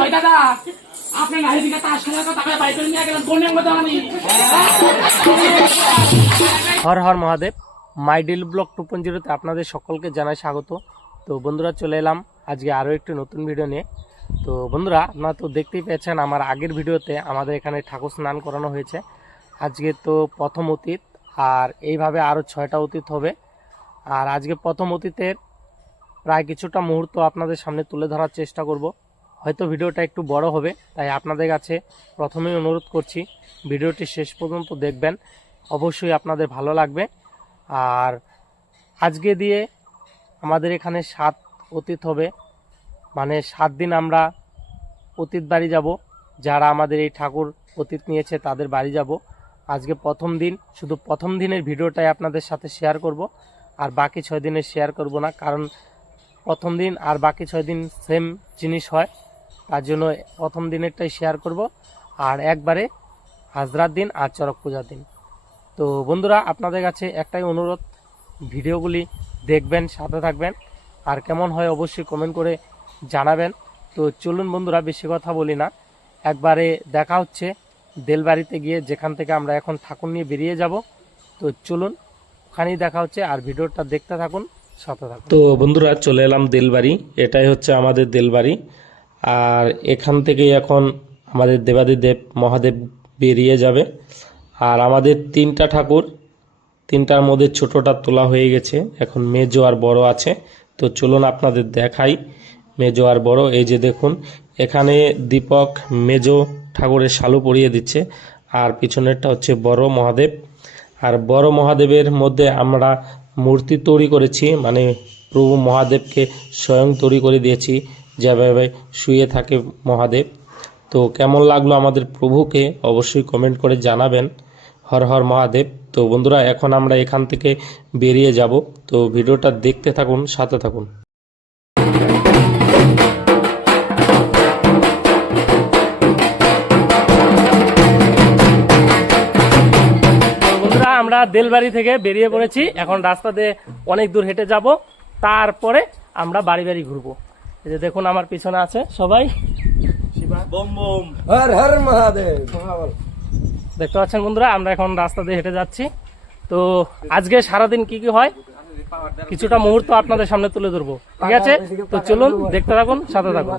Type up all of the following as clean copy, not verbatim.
ওই দাদা আপনি নাহি দিকে তাস খেলার কথা বাই করে নিয়ে গেলেন কোন মতো আমি হর হর মহাদেব, মাই ডিল ব্লগ 2.0 তে আপনাদের সকলকে জানাই স্বাগত। তো বন্ধুরা চলে এলাম আজকে আরও একটি নতুন ভিডিও নিয়ে। তো বন্ধুরা আপনারা তো দেখতেই পেয়েছেন আমার আগের ভিডিওতে আমাদের এখানে ঠাকুর স্নান করানো হয়েছে। আজকে তো প্রথম অতীত, আর এইভাবে আরও 6টা অতীত হবে। আর আজকে প্রথম অতীতের প্রায় কিছুটা মুহূর্ত আপনাদের সামনে তুলে ধরার চেষ্টা করব। হয়তো ভিডিওটা একটু বড় হবে, তাই আপনাদের কাছে প্রথমেই অনুরোধ করছি ভিডিওটি শেষ পর্যন্ত দেখবেন, অবশ্যই আপনাদের ভালো লাগবে। আর আজকে দিয়ে আমাদের এখানে 7 অতীত হবে, মানে 7 দিন আমরা অতীত বাড়ি যাব। যারা আমাদের এই ঠাকুর অতীত নিয়েছে তাদের বাড়ি যাব। আজকে প্রথম দিন, শুধু প্রথম দিনের ভিডিওটাই আপনাদের সাথে শেয়ার করব, আর বাকি 6 দিনের শেয়ার করব না, কারণ প্রথম দিন আর বাকি 6 দিন সেম জিনিস হয়, তার জন্য প্রথম দিনেরটাই শেয়ার করব। আর একবারে হাজরার দিন আর চড়ক পূজার দিন। তো বন্ধুরা আপনাদের কাছে একটাই অনুরোধ, ভিডিওগুলি দেখবেন, সাথে থাকবেন, আর কেমন হয় অবশ্যই কমেন্ট করে জানাবেন। তো চলুন বন্ধুরা বেশি কথা বলি না, একবারে দেখা হচ্ছে দেলবাড়িতে গিয়ে, যেখান থেকে আমরা এখন ঠাকুর নিয়ে বেরিয়ে যাব। তো চলুন ওখানেই দেখা হচ্ছে, আর ভিডিওটা দেখতে থাকুন, সাথে থাকুন। তো বন্ধুরা চলে এলাম দেলবাড়ি, এটাই হচ্ছে আমাদের দেলবাড়ি। আর এখান থেকে এখন আমাদের দেবাদিদেব মহাদেব বেরিয়ে যাবে। আর আমাদের 3টা ঠাকুর, 3টার মধ্যে ছোটটা তোলা হয়ে গেছে, এখন মেজো আর বড় আছে। তো চলুন আপনাদের দেখাই মেজো আর বড়। এই যে দেখুন, এখানে দীপক মেজো ঠাকুরের শালু পরিয়ে দিচ্ছে, আর পিছনেরটা হচ্ছে বড় মহাদেব। আর বড় মহাদেবের মধ্যে আমরা মূর্তি তৈরি করেছি, মানে প্রভু মহাদেবকে স্বয়ং তৈরি করে দিয়েছি, যেভাবে শুয়ে থাকে মহাদেব। তো কেমন লাগলো আমাদের প্রভুকে অবশ্যই কমেন্ট করে জানাবেন। হর হর মহাদেব। তো বন্ধুরা এখন আমরা এখান থেকে বেরিয়ে যাব, তো ভিডিওটা দেখতে থাকুন, সাথে থাকুন। বন্ধুরা আমরা দেলবাড়ি থেকে বেরিয়ে পড়েছি, এখন রাস্তাতে অনেক দূর হেঁটে যাব, তারপরে আমরা বাড়ি বাড়ি ঘুরবো। এই যে দেখুন আমার পিছনে আছে সবাই, হর হর মহাদেব। দেখতে পাচ্ছেন বন্ধুরা আমরা এখন রাস্তা দিয়ে হেঁটে যাচ্ছি। তো আজকে সারাদিন কি কি হয় কিছুটা মুহূর্ত আপনাদের সামনে তুলে ধরবো, ঠিক আছে? তো চলুন দেখতে থাকুন, সাথে থাকুন।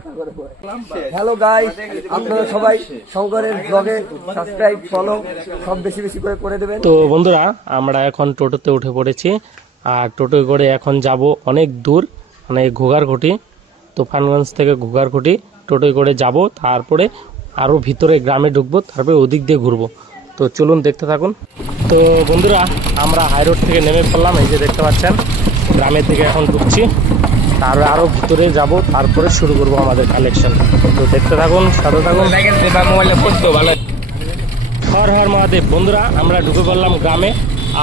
হ্যালো গাইস, আপনারা সবাই শঙ্করের ব্লগে সাবস্ক্রাইব, ফলো সব বেশি বেশি করে দেবেন। তো বন্ধুরা আমরা এখন টোটোতে উঠে পড়েছি, আর টোটো করে এখন যাব অনেক দূর, মানে ঘোগারঘুটি, তুফানগঞ্জ থেকে ঘোগারঘুটি টোটোয় করে যাব, তারপরে আরও ভিতরে গ্রামে ঢুকবো, তারপরে ওদিক দিয়ে ঘুরবো। তো চলুন দেখতে থাকুন। তো বন্ধুরা আমরা হাই রোড থেকে নেমে পড়লাম, এই যে দেখতে পাচ্ছেন গ্রামের দিকে এখন ঢুকছি, তারপরে আরও ভিতরে যাব, তারপরে শুরু করব আমাদের কালেকশন। তো দেখতে থাকুন, সাথে থাকুন। হর হর মহাদেব। বন্ধুরা আমরা ঢুকে পড়লাম গ্রামে,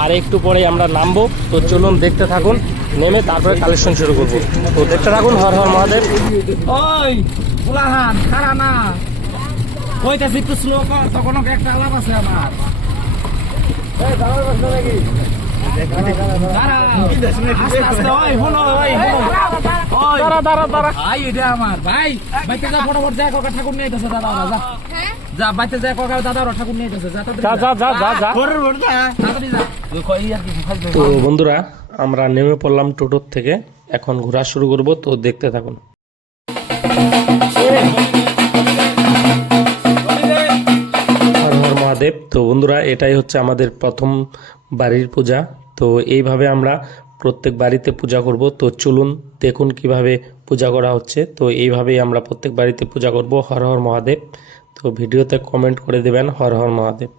আর একটু পরে আমরা নামবো। তো চলুন দেখতে থাকুন, নেমে তারপরে কালেকশন শুরু করবো। তো দেখতে থাকুন। হর হর মহাদেব। ওই পুলাহান খারা না ওইটা একটু স্লো কর, তখন একটা আলাপ আছে আমার। ঠাকুর নিয়ে দাদা যা বাইতে যায় দাদা ঠাকুর নিয়ে তো বন্ধুরা আমরা নেমে পড়লাম টোটোর থেকে, এখন ঘোরা শুরু করব। তো দেখতে থাকুন। হর হর মহাদেব। তো বন্ধুরা এটাই হচ্ছে আমাদের প্রথম বাড়ির পূজা। তো এইভাবে আমরা প্রত্যেক বাড়িতে পূজা করব। তো চলুন দেখুন কিভাবে পূজা করা হচ্ছে। তো এইভাবেই আমরা প্রত্যেক বাড়িতে পূজা করব। হর হর মহাদেব। তো ভিডিওতে কমেন্ট করে দেবেন হর হর মহাদেব।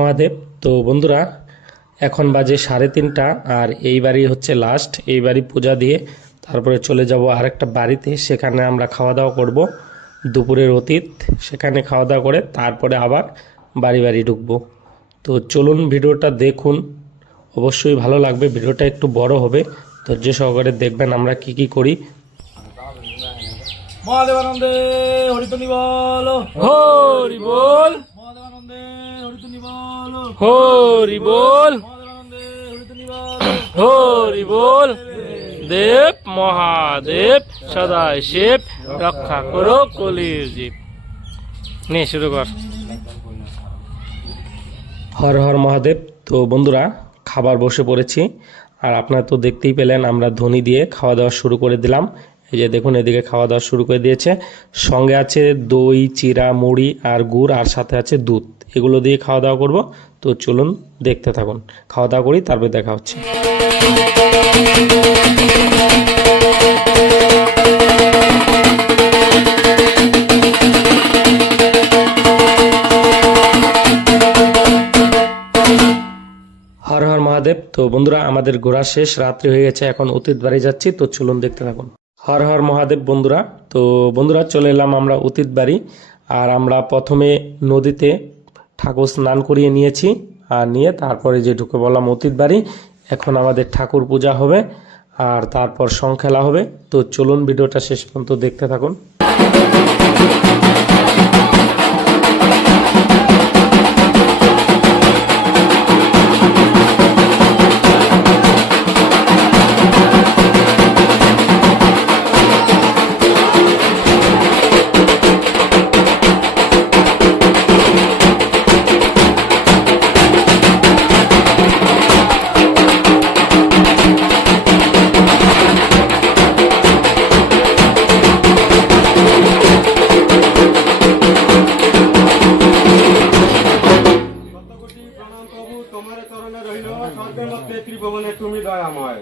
মহাদেব। তো বন্ধুরা এখন বাজে 3:30 আর এই বাড়ি হচ্ছে লাস্ট। এই বাড়ি পূজা দিয়ে তারপরে চলে যাব আরেকটা বাড়িতে, সেখানে আমরা খাওয়া দাওয়া করব দুপুরের অতীত। সেখানে খাওয়া দাওয়া করে তারপরে আবার বাড়ি বাড়ি ঢুকবো। তো চলুন ভিডিওটা দেখুন, অবশ্যই ভালো লাগবে। ভিডিওটা একটু বড় হবে, ধৈর্য সহকারে দেখবেন আমরা কি কি করি। মহাদেবানন্দে হরিতনি বল, হরি বল, মহাদেবানন্দে হরিতনি বল, হরি বল, মহাদেবানন্দে হরিতনি বল। হরি বল। দেব মহাদেব সদাই শিব, রক্ষা করো কলির জীব। নে শুরু কর। হর হর মহাদেব। তো বন্ধুরা খাবার বসে পড়েছি, আর আপনারা তো দেখতেই পেলেন আমরা ধ্বনি দিয়ে খাওয়া দাওয়া শুরু করে দিলাম। এই যে দেখুন এদিকে খাওয়া দাওয়া শুরু করে দিয়েছে। সঙ্গে আছে দই, চিরা, মুড়ি আর গুড়, আর সাথে আছে দুধ। এগুলো দিয়ে খাওয়া দাওয়া করব। তো চলুন দেখতে থাকুন, খাওয়া দাওয়া করি তারপরে দেখা হচ্ছে। হর হর মহাদেব। তো বন্ধুরা আমাদের ঘোরা শেষ, রাত্রি হয়ে গেছে, এখন অতীত বাড়ি যাচ্ছি। তো চলুন দেখতে থাকুন। হর হর মহাদেব বন্ধুরা। তো বন্ধুরা চলে এলাম আমরা অতীত বাড়ি, আর আমরা প্রথমে নদীতে ঠাকুর স্নান করিয়ে নিয়েছি, আর নিয়ে তারপরে যে ঢুকে বললাম অতীত বাড়ি। এখন আমাদের ঠাকুর পূজা হবে আর তারপর সং খেলা হবে। তো চলুন ভিডিওটা শেষ পর্যন্ত দেখতে থাকুন। তুমি দয়াময়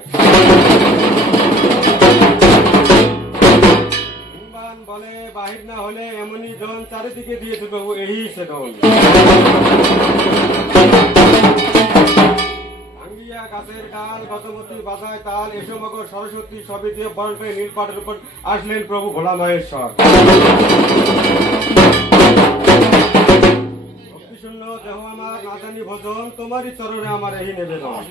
বলে বাহির না হলে এমনই জন চারিদিকে দিয়েছে প্রভু, এই সে জন। ভাঙ্গিয়া গাছের ডাল, গতমতি বাজায় তাল, এসো মগর সরস্বতী সবই দিয়ে বরণ করে নীলপাটের উপর আসলেন প্রভু ভোলা মহেশ্বর। শূন্য দেহ আমার না জানি ভজন, তোমারই চরণে আমার এই নিবেদন।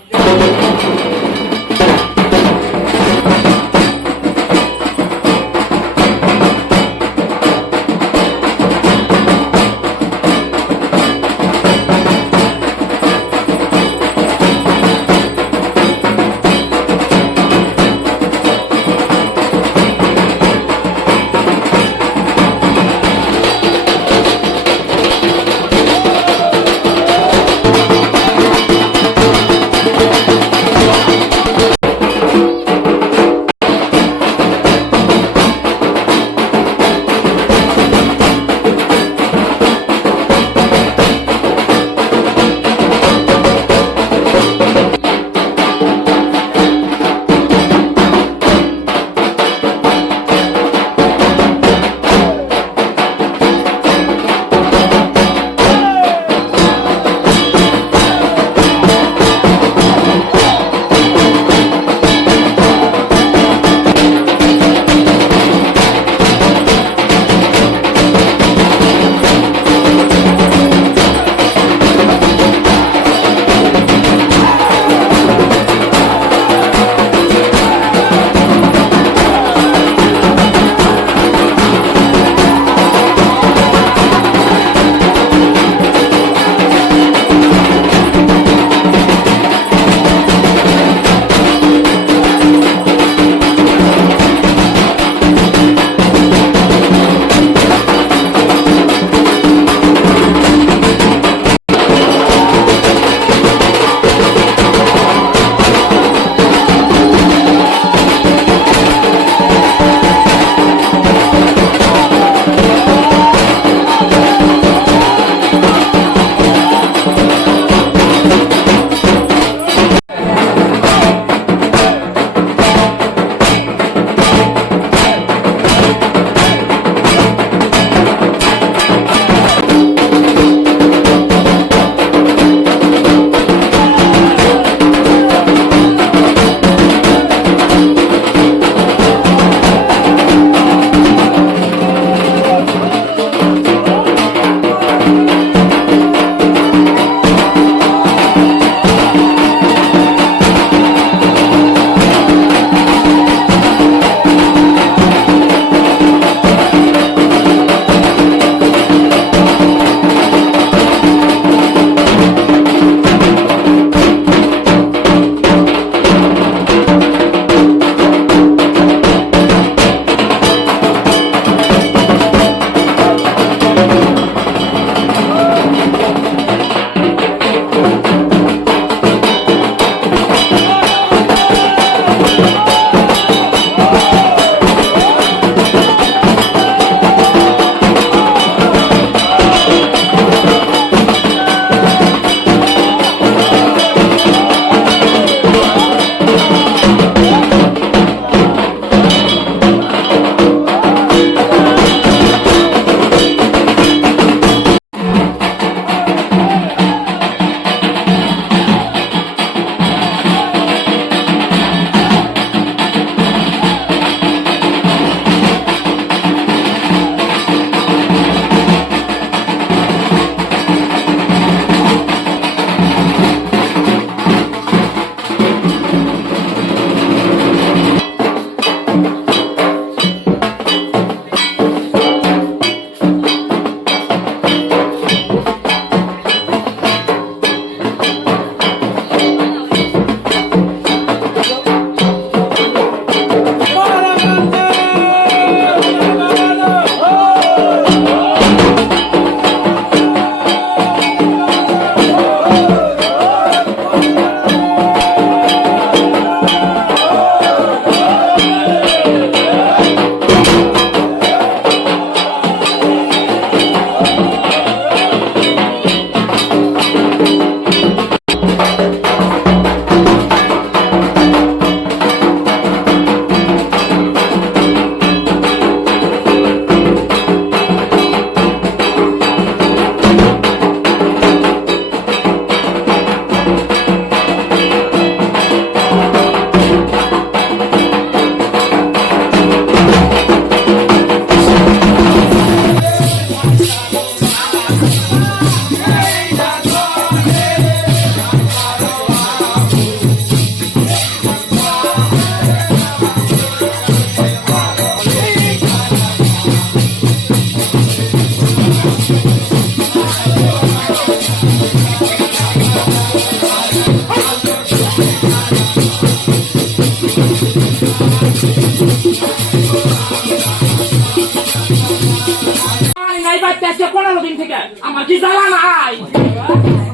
আমার কি জ্বালা নাই?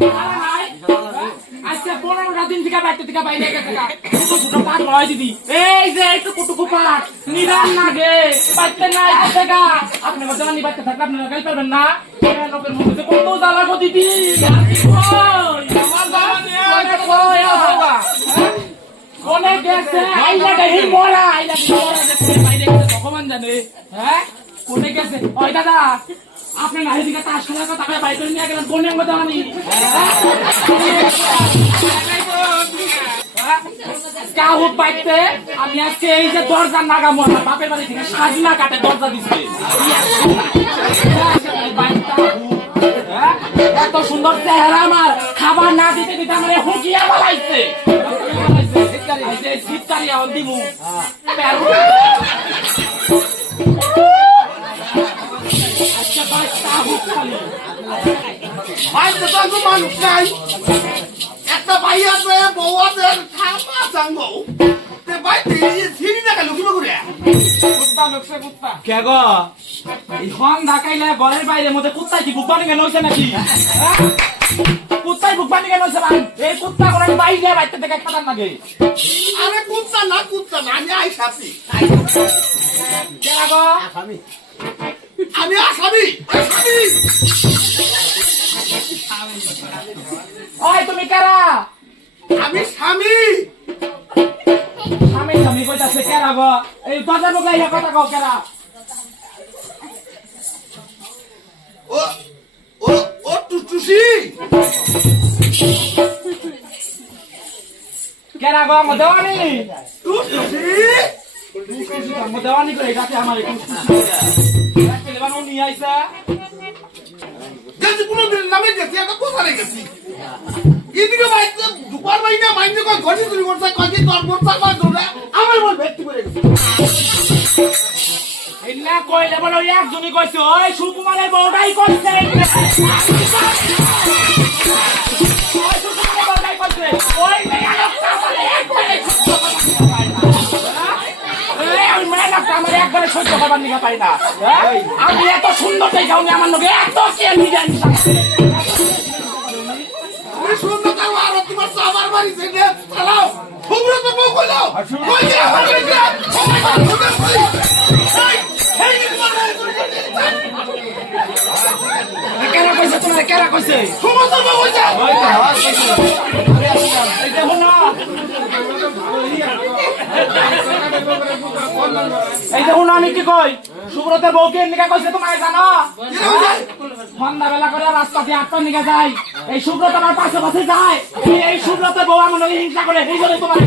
জ্বালা নাই? আজকে 15টা দিন থেকে বাইরে থেকে বাইরে গেছে গা। ছোট ছোট পাট লয় দিদি। এই যে টুকু পাট নিরান নাগে বাইতে নাই গেছে গা। আপনি মধ্যে মানি বাইতে থাকলে আপনি গাইতে পারবেন না। এই লোকের মধ্যে কত জ্বালা গো দিদি। আমার বাবা কোনে গেছে আইলা দেহি মরা আইলা দেহি বাইরে গেছে ভগবান জানে। হ্যাঁ কোনে গেছে? ওই দাদা আপনি না এদিকে তাস খেলার কথা বাইরে করে নিয়ে গেলেন কোনে মধ্যে মানি? কাহু পাইতে আমি আজকে এই যে দরজা নাগামো আমার বাপের বাড়ি থেকে সাজনা কাটে দরজা দিচ্ছে। এত সুন্দর চেহারা আমার খাবার না দিতে দিতে আমার হুকিয়া বালাইছে। শীতকালিয়া দিমু মানুষ নাই একটা ভাই আছে বউ আছে খাওয়া জাঙ্গো বাইতে ছিড়ি না গেল কি করে কুত্তা লোকসে কুত্তা কে গো এই হন ঢাকাইলে ঘরের বাইরে মধ্যে কুত্তা কি বুক পানি কেন হইছে নাকি? কুত্তাই বুক পানি কেন হইছে ভাই? এই কুত্তা করে বাইরে বাইতে থেকে একটা লাগে। আরে কুত্তা না আমি আইসাছি কে গো আমি আসামি ওই তুমি কারা? আমি স্বামী স্বামী কইতাছে কেরা গো? এই দরজা বগাইয়া কথা কও কেরা? ও ও ও টুটুসি কেরা গো? মদেওয়ানি টুটুসি মদেওয়ানি করে রাতে আমার একটু লেবানো নিয়ে আইসা যদি কোনো দিন নামে গেছি একটা কোথায় গেছি এদিকে বাইতে দুপার বাইনা মাইন্ডে কয় ঘটি চুরি করছে কয় কি তোর মোরসা কয় দৌড়ে আমার বল ভেট্টি করে গেছে এলা কইলে বলো একজনই কইছে ওই সুকুমারের বউটাই কইছে। ওই সুকুমারের বউটাই কইছে ওই মেয়া লোকটা বলে একবারে সহ্য করবার নিগা পাই না। আমি এত সুন্দর দেখাউনি আমার লোকে এত কে মিজান তুমি শুনতে চাও আর তোমার সাবার বাড়ি থেকে চালাও তোমরা তো বউ কইলাও কই যে হইছে কেরা কইছে তোমার কেরা কইছে? সমস্ত বউ হইছে এই দেখো না এই দেখো না আমি কি কই সুব্রতের বউকে নিকা কইছে তোমায় জানো? সন্ধ্যা বেলা করে রাস্তা দিয়ে আটটা নিকা যায় এই সুব্রত আমার পাশে পাশে যায় এই সুব্রতের বউ আমার হিংসা করে এই জন্য তোমার